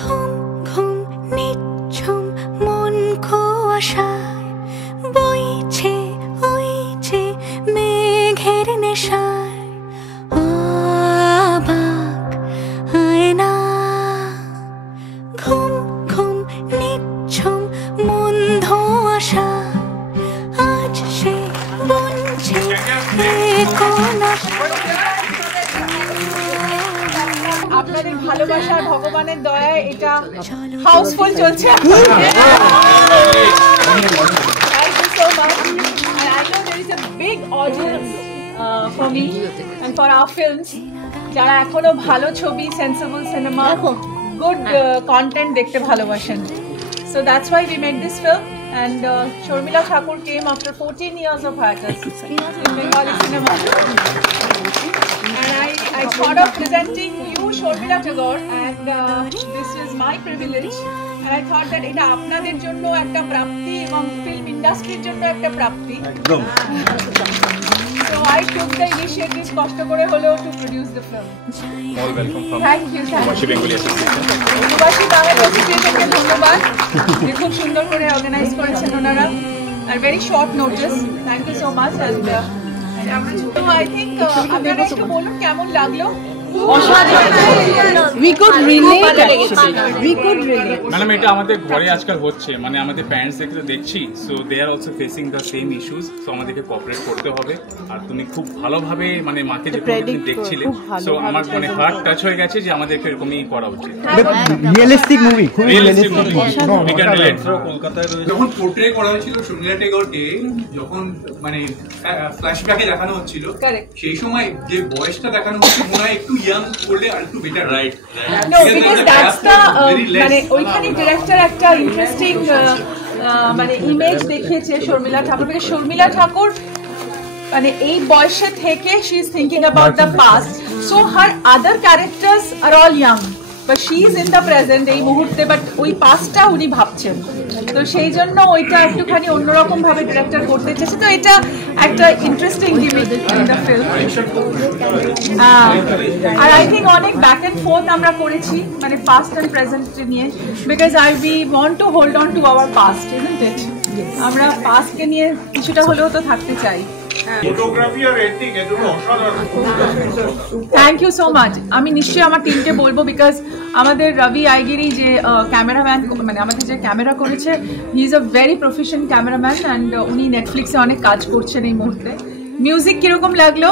ঘুম ঘুম নিঝুম মন কুয়াশায় বইছে ওই যে মেঘের নেশায় অবাক আয়না ঘুম ঘুম নিঝুম মন ধোঁয়াশা আজ সে বুনছে কোন আপনাদের ভালোবাসা ভগবানের দয়ায় এটা হাউসফুল চলছে। Thank you so much. And I know there is a big audience for me and for our films. যারা এখনো ভালো ছবি, সেন্সিবল সিনেমা, গুড কন্টেন্ট দেখতে ভালোবাসেন। So that's why we made this film. And Sharmila Thakur came after 14 years of hiatus in Bengali cinema. And I thought of presenting you Sharmila Tagore, and this is my privilege. And I thought that এটা আপনাদের জন্য একটা প্রাপ্তি এবং film ইন্ডাস্ট্রির জন্য একটা প্রাপ্তি। So I took the initiative কষ্ট করে হলেও to produce the film. All welcome from Thank you. Probashi Bengali Association. প্রবাসী বাংলা অ্যাসোসিয়েশনকে ধন্যবাদ, যে খুব সুন্দর করে অর্গানাইজ করেছেন ওনারা আর very short notice. Thank you so much. And I think আপনারা একটু বলুন কেমন লাগলো। ম্যাডাম, এটা আমাদের ঘরে আজকাল হচ্ছে, মানে আমাদের প্যারেন্টসদেরকে তো দেখছি, so they are also facing the same issues. So আমাদেরকে কোঅপারেট করতে হবে। আর তুমি খুব ভালোভাবে মানে মাকে যেরকম দেখছিলে, সো আমার মানে হার্ট টাচ হয়ে গেছে যে আমাদেরকে এরকমই করা উচিত। রিয়েলিস্টিক মুভি, খুব realistic movie. We can relate. কলকাতায় যখন পোর্ট্রে করা হয়েছিল শর্মিলা টেগোরকে, যখন মানে ফ্ল্যাশব্যাকে দেখানো হচ্ছিল, সেই সময় যে বয়সটা দেখানো হচ্ছে মনে হয় একটু ইয়াং করলে আর একটু better, right? No, because that's the মানে ওইখানে ডিরেক্টর একটা ইন্টারেস্টিং মানে ইমেজ দেখিয়েছে শর্মিলা ঠাকুর। because শর্মিলা ঠাকুর মানে এই বয়সে থেকে she is thinking about the past, so her other characters are all young, but she is in the present এই মুহূর্তে, বাট ওই পাস্টটা উনি ভাবছেন। তো সেই জন্য ওইটা একটুখানি অন্যরকম ভাবে ডিরেক্টর করতে চেয়েছে। তো এটা একটা interesting gimmick in the film. আর আই থিঙ্ক অনেক ব্যাক এন্ড ফোর্থ আমরা করেছি মানে পাস্ট এন্ড প্রেজেন্ট নিয়ে, because we want to hold on to our past, isn't it? আমরা পাস্টকে নিয়ে কিছুটা হলেও তো থাকতে চাই। ফটোগ্রাফি আর এডিটিং এর জন্য অসাধারণ। Thank you so much. আমি নিশ্চয়ই আমার টিমকে বলবো, বিকজ আমাদের রবি আইগিরি যে ক্যামেরাম্যান মানে আমাদের যে ক্যামেরা করেছে, he is a very professional cameraman and উনি নেটফ্লিক্সে অনেক কাজ করছেন এই মুহূর্তে। মিউজিক কিরকম লাগলো?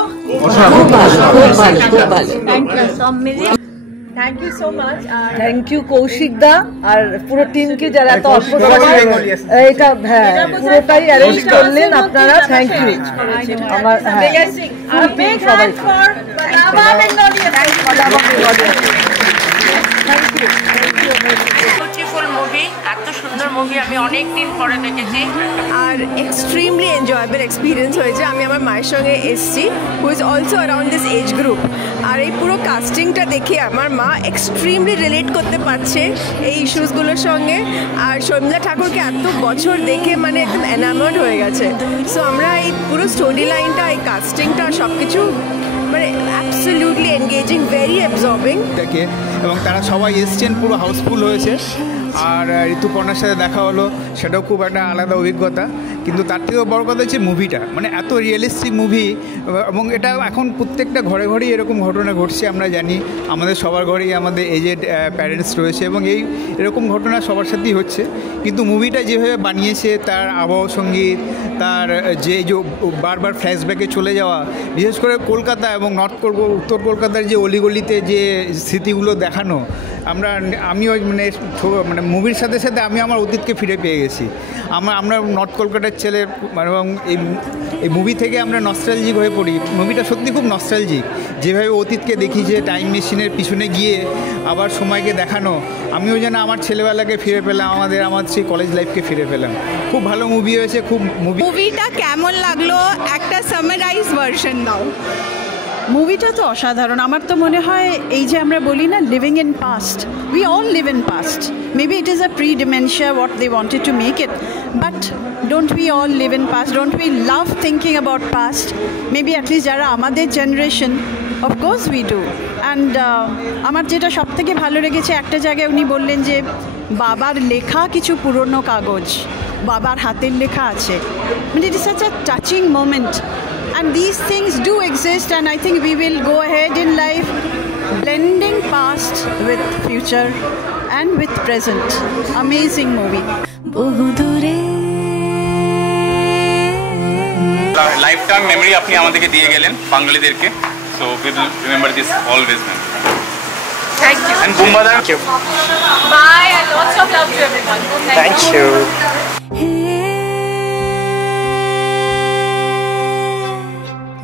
Thank you so much. Thank you Kaushik da আর পুরো টিমকে যারা এত অল্প সময় এটা পুরোটাই অ্যারেঞ্জ করলেন আপনারা। থ্যাংক ইউ আমার মুভি, এত সুন্দর মুভি আমি অনেক দিন পরে দেখেছি আর এক্সট্রিমলি এনজয়েবল এক্সপিরিয়েন্স হয়েছে। আমি আমার মায়ের সঙ্গে এসেছি, who is also around this age group, আর এই পুরো কাস্টিংটা দেখে আমার মা এক্সট্রিমলি রিলেট করতে পারছে এই ইস্যুসগুলোর সঙ্গে। আর শর্মিলা ঠাকুরকে এত বছর দেখে মানে একদম এনামার্ড হয়ে গেছে। সো আমরা এই পুরো স্টোরি লাইনটা, এই কাস্টিংটা সব কিছু মানে অ্যাবসলিউটলি এনগেজিং, ভেরি অ্যাবজর্বিং দেখে, এবং তারা সবাই এসছেন, পুরো হাউসফুল হয়েছে। আর ঋতুপর্ণার সাথে দেখা হলো, সেটাও খুব একটা আলাদা অভিজ্ঞতা। কিন্তু তার থেকেও বড় কথা হচ্ছে মুভিটা, মানে এত রিয়েলিস্টিক মুভি, এবং এটা এখন প্রত্যেকটা ঘরে ঘরেই এরকম ঘটনা ঘটছে। আমরা জানি আমাদের সবার ঘরেই আমাদের এজেড প্যারেন্টস রয়েছে, এবং এরকম ঘটনা সবার সাথেই হচ্ছে। কিন্তু মুভিটা যেভাবে বানিয়েছে, তার আবহ সঙ্গীত, তার যে বারবার ফ্ল্যাশব্যাকে চলে যাওয়া, বিশেষ করে কলকাতা এবং উত্তর কলকাতার যে অলিগলিতে যে স্মৃতিগুলো দেখানো, আমিও মানে মুভির সাথে সাথে আমি আমার অতীতকে ফিরে পেয়ে গেছি। আমরা নর্থ কলকাতার ছেলে, এবং এই মুভি থেকে আমরা নস্টালজিক হয়ে পড়ি। মুভিটা সত্যি খুব নস্টালজিক, যেভাবে অতীতকে দেখি, যে টাইম মেশিনের পিছনে গিয়ে আবার সময়কে দেখানো, আমিও যেন আমার ছেলেবেলাকে ফিরে পেলাম, আমার সেই কলেজ লাইফকে ফিরে পেলাম। খুব ভালো মুভি হয়েছে। মুভিটা কেমন লাগলো একটা সামারাইজ ভার্সন দাও। মুভিটা তো অসাধারণ। আমার তো মনে হয় এই যে আমরা বলি না living in past, we all live in past. Maybe it is a pre dementia what they wanted to make it, but don't we all live in past? Don't we love thinking about past? Maybe at least যারা আমাদের generation, of course we do. And আমার যেটা সব থেকে ভালো লেগেছে একটা জায়গায় উনি বললেন যে বাবার লেখা কিছু পুরনো কাগজ বাবার হাতের লেখা আছে, মানে it is such a touching moment and this things do exist and I think we will go ahead in life blending past with future and with present. Amazing movie. বহু দূরে লাইফ টাইম মেমরি আপনি আমাদেরকে দিয়ে গেলেন বাঙালিদেরকে, so we will remember this always ma'am. Thank you and Bumbada, Bye and lots of love to everyone. Thank you. Hey